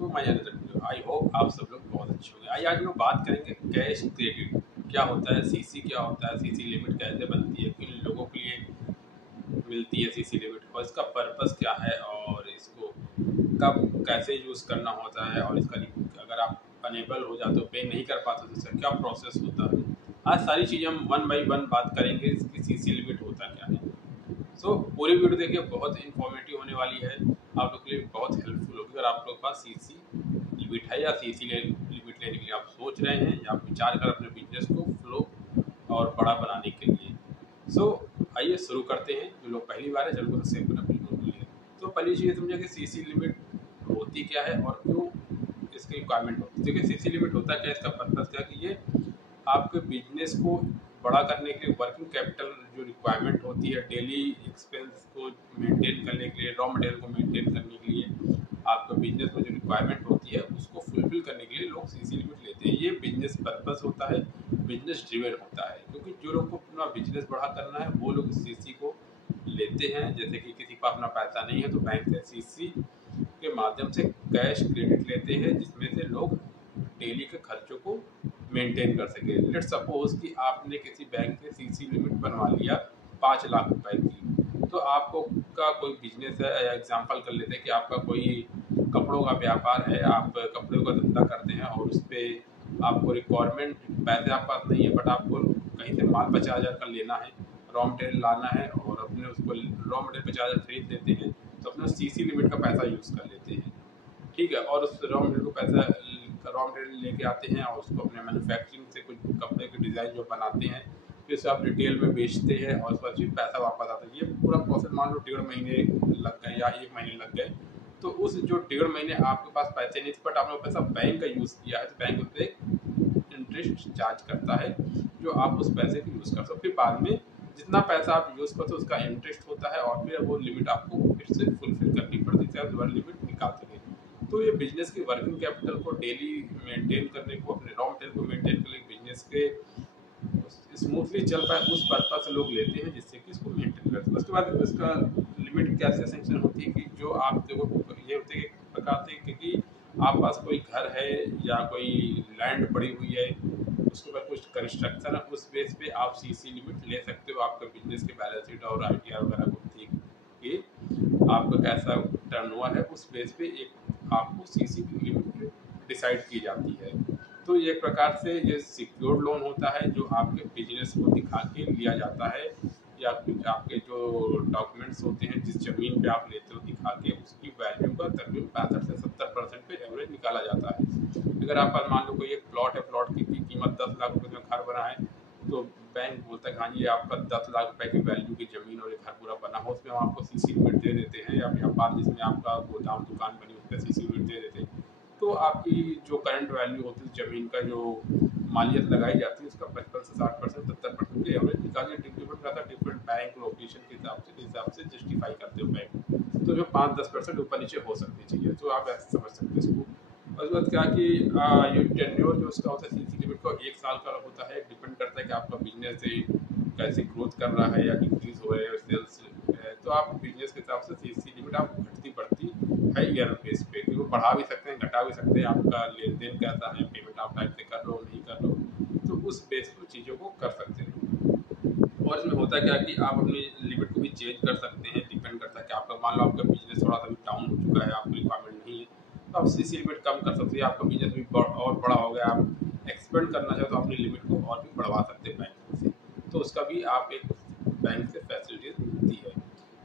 To my another video. I hope आप सब लोग बहुत अच्छे होंगे। आइए आज हम लोग बात करेंगे कैश क्रेडिट क्या होता है, सीसी क्या होता है, सीसी लिमिट कैसे बनती है, किन लोगों के लिए मिलती है सीसी लिमिट और इसका पर्पस क्या है और इसको कब कैसे यूज़ करना होता है और इसका अगर आप अनेबल हो जाते हो, पे नहीं कर पाते तो इसका क्या प्रोसेस होता है। आज सारी चीज़ें हम वन बाई वन बात करेंगे। इसकी सीसी लिमिट होता क्या है। पूरी वीडियो देखिए, बहुत इन्फॉर्मेटिव होने वाली है, आप लोग के लिए बहुत हेल्पफुल होगी। अगर आप लोग के पास सीसी लिमिट है या सीसी लिमिट लेने के लिए आप सोच रहे हैं या आप विचार कर अपने बिजनेस को फ्लो और बड़ा बनाने के लिए। आइए शुरू करते हैं। जो लोग पहली बार है चैनल को सब्सक्राइब करना बिल्कुल भूलिए। तो पहली चीज़ समझिए कि सीसी लिमिट होती क्या है और क्यों इसकी रिक्वायरमेंट होती है। देखिए सीसी लिमिट होता क्या है, इसका पर्पस क्या कि ये आपके बिजनेस को बड़ा करने के लिए वर्किंग कैपिटल जो रिक्वायरमेंट होती है, डेली एक्सपेंस को मेंटेन करने के लिए, रॉ मटेरियल को मेंटेन करने के लिए आपका बिजनेस में जो रिक्वायरमेंट होती है उसको फुलफिल करने के लिए लोग सीसी लिमिट लेते हैं। ये बिजनेस पर्पस होता है, बिजनेस ड्रिवन होता है, क्योंकि जो लोग को अपना बिजनेस बड़ा करना है वो लोग सीसी को लेते हैं। जैसे कि किसी का अपना पैसा नहीं है तो बैंक से सीसी के माध्यम से कैश क्रेडिट लेते हैं, जिसमें से लोग डेली के खर्चों को मेंटेन कर सके। लेट सपोज कि आपने किसी बैंक से सीसी लिमिट बनवा लिया 5 लाख रुपए की, तो आपको का कोई बिजनेस है, या एग्जांपल कर लेते हैं कि आपका कोई कपड़ों का व्यापार है, आप कपड़ों का धंधा करते हैं और उस पर आपको रिक्वायरमेंट पैसे आपके पास नहीं है, बट आपको कहीं से माल 50,000 का लेना है, रॉ मटेरियल लाना है और अपने उसको रॉ मटेरियल 50,000 खरीद लेते हैं, तो अपने सीसी लिमिट का पैसा यूज़ कर लेते हैं। ठीक है, और उस रॉ मटेरियल को पैसा रॉ मटेरियल लेके आते हैं और उसको अपने मैन्युफैक्चरिंग से कुछ कपड़े के डिज़ाइन जो बनाते हैं, फिर उसे आप रिटेल में बेचते हैं और उसके बाद फिर पैसा वापस आता है। ये पूरा प्रोसेस मान लो 1.5 महीने लग गए या 1 महीने लग गए, तो उस जो 1.5 महीने आपके पास पैसे नहीं थे बट आपने पैसा बैंक का यूज़ किया है, तो बैंक उस पर इंटरेस्ट चार्ज करता है जो आप उस पैसे को यूज़ कर सकते हो। फिर बाद में जितना पैसा आप यूज़ करते हो उसका इंटरेस्ट होता है और फिर वो लिमिट आपको फिर से फुलफिल करनी पड़ती है, आप दोबारा लिमिट निकालते हैं। तो ये बिजनेस की वर्किंग कैपिटल को डेली मेंटेन करने को, अपने रॉ मटेरियल को मेंटेन करने के बिजनेस के स्मूथली चल पाए उस पर्पज से लोग लेते हैं, जिससे कि इसको मेंटेन करते हैं। उसके बाद इसका लिमिट कैसे सेंक्शन होती है कि जो आप देखो ये होते हैं प्रकार से, क्योंकि आप पास कोई घर है या कोई लैंड पड़ी हुई है, उसके बाद कुछ कंस्ट्रक्शन है, उस बेस पे आप सीसी लिमिट ले सकते हो। आपका बिजनेस के बैलेंस शीट और आईटीआर वगैरह को देख के आपका कैसा टर्नओवर है, उस बेस पे एक आपको सीसी की लिमिट डिसाइड की जाती है। तो ये एक प्रकार से ये सिक्योर्ड लोन होता है जो आपके बिजनेस को दिखा के लिया जाता है, या कुछ आपके जो डॉक्यूमेंट्स होते हैं जिस जमीन पे आप लेते हो दिखा के उसकी वैल्यू का तकरीबन 65 से 70% पे एवरेज निकाला जाता है। अगर आप मान लो कोई एक प्लॉट है, प्लॉट की कीमत 10 लाख रुपए में घर बना है, तो बैंक बोलता है हाँ ये आपका 10 लाख रुपए की वैल्यू की जमीन और एक घर पूरा बना हो, उसमें हम आपको सीसी लिमिट दे देते हैं, या व्यापार जिसमें आपका गोदाम दुकान बनी उस पर सीसी लिमिट दे देते हैं। तो आपकी जो करंट वैल्यू होती है जमीन का, जो मालियत लगाई जाती है उसका 55 से 60%, 70% के एवरेज निकालिए। डिफरेंट रहता है, डिफरेंट बैंक लोकेशन के हिसाब से जस्टिफाई करते हो बैंक। तो जो 5-10% ऊपर नीचे हो सकती चीज़ें, तो आप ऐसे समझ सकते हो इसको। और उसके बाद क्या कि ये टेन्योर जो उसका होता है सीसी लिमिट का 1 साल का होता है। डिपेंड करता है कि आपका बिजनेस कैसे ग्रोथ कर रहा है या डिक्रीज हो रहा है सेल्स, तो आप बिजनेस के हिसाब से सीसी लिमिट आप घटती बढ़ती है ईयर बेस पे, कि वो बढ़ा भी सकते हैं घटा भी सकते हैं, आपका लेन देन कैसा है, पेमेंट आप टाइम से कर रहे हो नहीं कर रहे हो, तो उस बेस पर चीज़ों को कर सकते हैं। और इसमें होता क्या कि आप अपनी लिमिट को भी चेंज कर सकते हैं। डिपेंड करता है कि आपका मान लो आपका बिजनेस थोड़ा सा भी डाउन हो चुका है, आपको रिक्वायरमेंट नहीं है, तो आप सीसी लिमिट कम कर सकते हैं। आपका बिजनेस भी और बड़ा हो गया, आप एक्सपेंड करना चाहो तो अपनी लिमिट को और भी बढ़वा सकते हैं बैंक से, तो उसका भी आप एक बैंक से फैसिलिटीज मिलती है।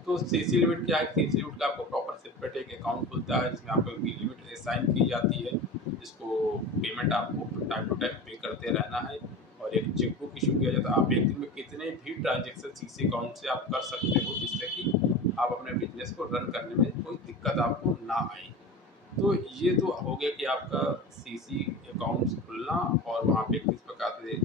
तो सीसी लिमिट क्या है, सीसी लिमिट का आपको प्रॉपर सेपरेट एक अकाउंट खुलता है जिसमें आपको लिमिट असाइन की जाती है, जिसको पेमेंट आपको टाइम टू टाइम पे करते रहना है, और एक चेकबुक इशू किया जाता है। आप एक दिन में कितने भी ट्रांजेक्शन सीसी अकाउंट से आप कर सकते हो, जिससे कि आप अपने बिजनेस को रन करने में कोई दिक्कत आपको ना आए। तो ये तो हो गया कि आपका सीसी अकाउंट्स खुलना और वहाँ पे किस प्रकार से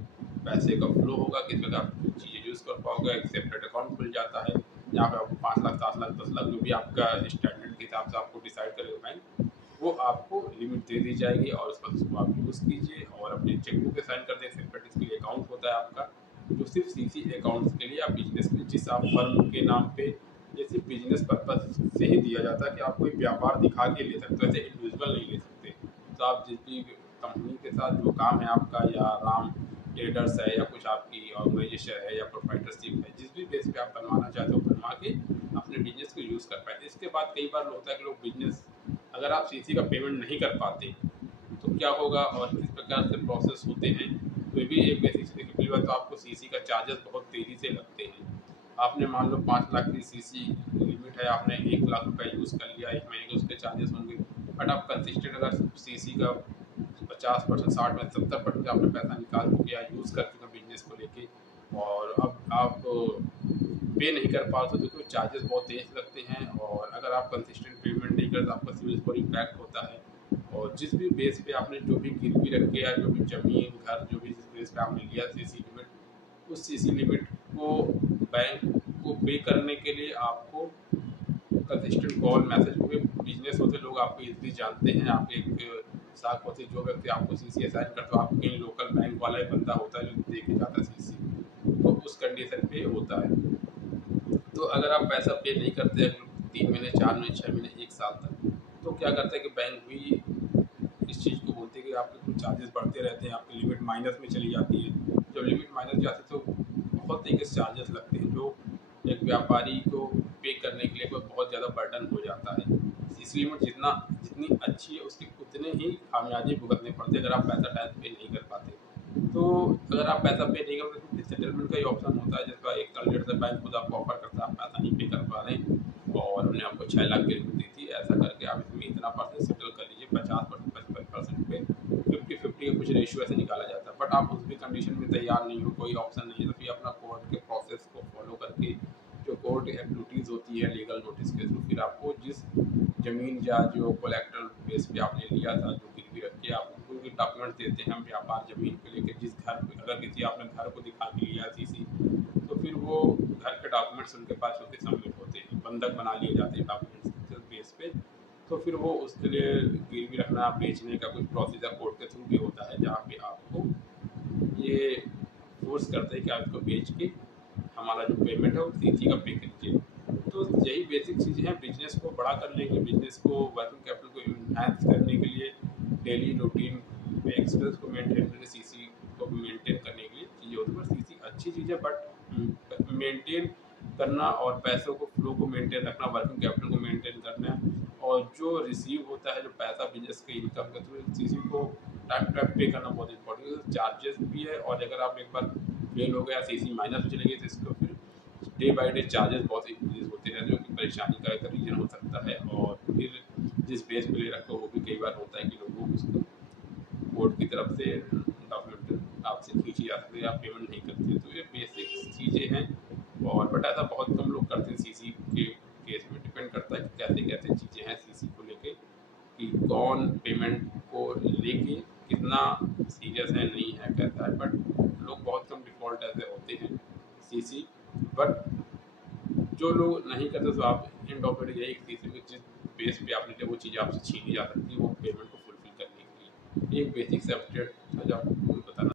पैसे का फ्लो होगा, किस प्रकार चीज़ें यूज़ कर पाओगे। एक सेपरेट अकाउंट खुल जाता है जहाँ पे आपको 5 लाख 7 लाख 10 लाख जो भी आपका स्टैंडर्ड के हिसाब से आपको डिसाइड करेगा बैंक, वो आपको लिमिट दे दी जाएगी और उसके बाद उसको आप यूज़ कीजिए और अपने चेकबुक पे साइन कर दें। सेपरेट इसके लिए अकाउंट होता है आपका, जो सिर्फ सीसी अकाउंट्स के लिए आप बिजनेस में जिस आप फर्म के नाम पे ये सिर्फ बिजनेस पर्पज से ही दिया जाता है कि आप कोई व्यापार दिखा के ले सकते हो, ऐसे इंडिविजुअल नहीं ले सकते। तो आप जिस भी कंपनी के साथ जो काम है आपका, या राम ट्रेडर्स है, या कुछ आपकी ऑर्गेनाइजेशन है, या प्रोप्राइटरशिप है, जिस भी बेस पे आप बनवाना चाहते हो बनवा के अपने बिजनेस को यूज़ कर पाए। इसके बाद कई बार होता है कि लोग बिजनेस, अगर आप सीसी का पेमेंट नहीं कर पाते तो क्या होगा और किस प्रकार से प्रोसेस होते हैं, तो ये भी एक बेसिक चीज़ है। पहली बात तो आपको सीसी का चार्जेस बहुत तेज़ी से लगते हैं। आपने मान लो 5 लाख की सीसी लिमिट है, आपने 1 लाख रुपए यूज़ कर लिया, 1 महीने के उसके चार्जेस होंगे। बट आप कंसिस्टेंट अगर सीसी का 50%, 60%, 70% आपने पैसा निकाल चुके या यूज़ कर चुके बिजनेस को लेके, और अब आप पे नहीं कर पाते तो क्योंकि चार्जेस बहुत तेज़ लगते हैं, और अगर आप कंसिस्टेंट पेमेंट नहीं करते आपका सिविल स्कोर इम्पैक्ट होता है। और जिस भी बेस पे आपने जो भी गिरवी रख के या जो भी ज़मीन, घर, जो भी जिस बेस पे आपने लिया सीसी लिमिट, उस सीसी लिमिट को बैंक को पे करने के लिए आपको कंसिस्टेंट कॉल, मैसेज, क्योंकि बिजनेस होते लोग आपको इजीली जानते हैं, आपके एक साख होती, जो व्यक्ति आपको सीसी असाइन करता है आपके लोकल बैंक वाला ही बंदा होता है जो देके जाता है सीसी, तो उस कंडीशन पे होता है। तो अगर आप पैसा पे नहीं करते 3 महीने, 4 महीने, 6 महीने, 1 साल तक, तो क्या करता है कि बैंक भी इस चीज़ को बोलते हैं कि आपके कुछ चार्जेस बढ़ते रहते हैं, आपकी लिमिट माइनस में चली जाती है। जब लिमिट माइनस जाती है तो बहुत तरीके से चार्जेस लगते हैं, जो एक व्यापारी को पे करने के लिए बहुत ज़्यादा बर्डन हो जाता है। इस लिमिट जितनी अच्छी है उसके उतने ही खामियाजे भुगतने पड़ते हैं अगर आप पैसा टाइम पे नहीं कर पाते। तो अगर आप पैसा पे नहीं करोगे तो सेटलमेंट का ही ऑप्शन होता है, जिसका एक साल 1.5 साल बैंक खुद आपको ऑफर करता है, आप पैसा नहीं पे कर पा रहे हैं और हमने आपको 6 लाख की लिमिट दी थी, ऐसा करके आप इसमें इतना परसेंट सेटल कर लीजिए, 50%, 55% पे 50-50 का कुछ रेशियो ऐसे निकाला जाता है। बट आप उस भी कंडीशन में तैयार नहीं हो, कोई ऑप्शन नहीं है, तो फिर अपना कोर्ट के प्रोसेस को फॉलो करके जो कोर्ट एक्टिविटीज़ होती है लीगल नोटिस के थ्रू, फिर आपको जिस ज़मीन या जो कोलेक्ट्रल बेस पे आपने लिया था, जो गिरवी रख के आप उनको भी डॉक्यूमेंट देते हैं हम व्यापार ज़मीन को लेकर, जिस घर पे अगर किसी आपने घर को दिखा के लिया सीसी, तो फिर वो घर के डॉक्यूमेंट्स उनके पास होते सबमिट होते हैं, बंधक बना लिए जाते हैं डॉक्यूमेंट्स के बेस पे। तो फिर वो उसके लिए गिरवी रखना, बेचने का कुछ प्रोसीजर कोर्ट के थ्रू भी होता है, जहाँ पे आपको ये फोर्स करते हैं कि आप इसको बेच के हमारा जो पेमेंट है वो सीसी का पे कीजिए। तो यही बेसिक चीज़ें हैं बिजनेस को बड़ा करने के लिए, बिजनेस को वर्किंग कैपिटल को इन्हांस करने के लिए, डेली रूटीन में एक्सपेंस को मेंटेन करने, सीसी को मेंटेन करने के लिए चीज़ें होती है। पर सीसी अच्छी चीज़ है, बट मेंटेन करना और पैसों को फ्लो को मेंटेन रखना, वर्किंग कैपिटल को मेंटेन करना, और जो रिसीव होता है जो पैसा बिजनेस के इनकम के थ्रू, सीसी को टाइम टू टाइम पे करना बहुत इंपॉर्टेंट है। चार्जेस भी है, और अगर आप एक बार फेल हो गया, सीसी माइनस में चले गए, तो इसको फिर डे बाई डे चार्जेस बहुत इंक्रीज होते हैं, जो कि परेशानी का एक रीजन हो सकता है। और फिर जिस बेस पे ले रखो वो भी कई बार होता है कि लोगों को उसको कोर्ट की तरफ से डॉक्यूमेंट आपसे खींची जा सकती है, आप पेमेंट नहीं करते। तो ये बेसिक चीज़ें हैं, और बट ऐसा बहुत कम लोग करते हैं। सीसी के केस में डिपेंड करता है कि कैसे कैसे चीज़ें हैं सीसी को लेके, कि कौन पेमेंट को लेके कितना सीरियस है, नहीं है, कैसा है। बट लोग बहुत कम डिफ़ॉल्ट ऐसे होते हैं सीसी। बट जो लोग नहीं करते तो आप एंड ऑफ द डे यही सीसी में जिस बेस पे आपने लिया वो चीज़ आपसे छीनी जा सकती है, वो पेमेंट को फुलफिल करने के लिए। एक बेसिक से अपडेट था जो आपको बताना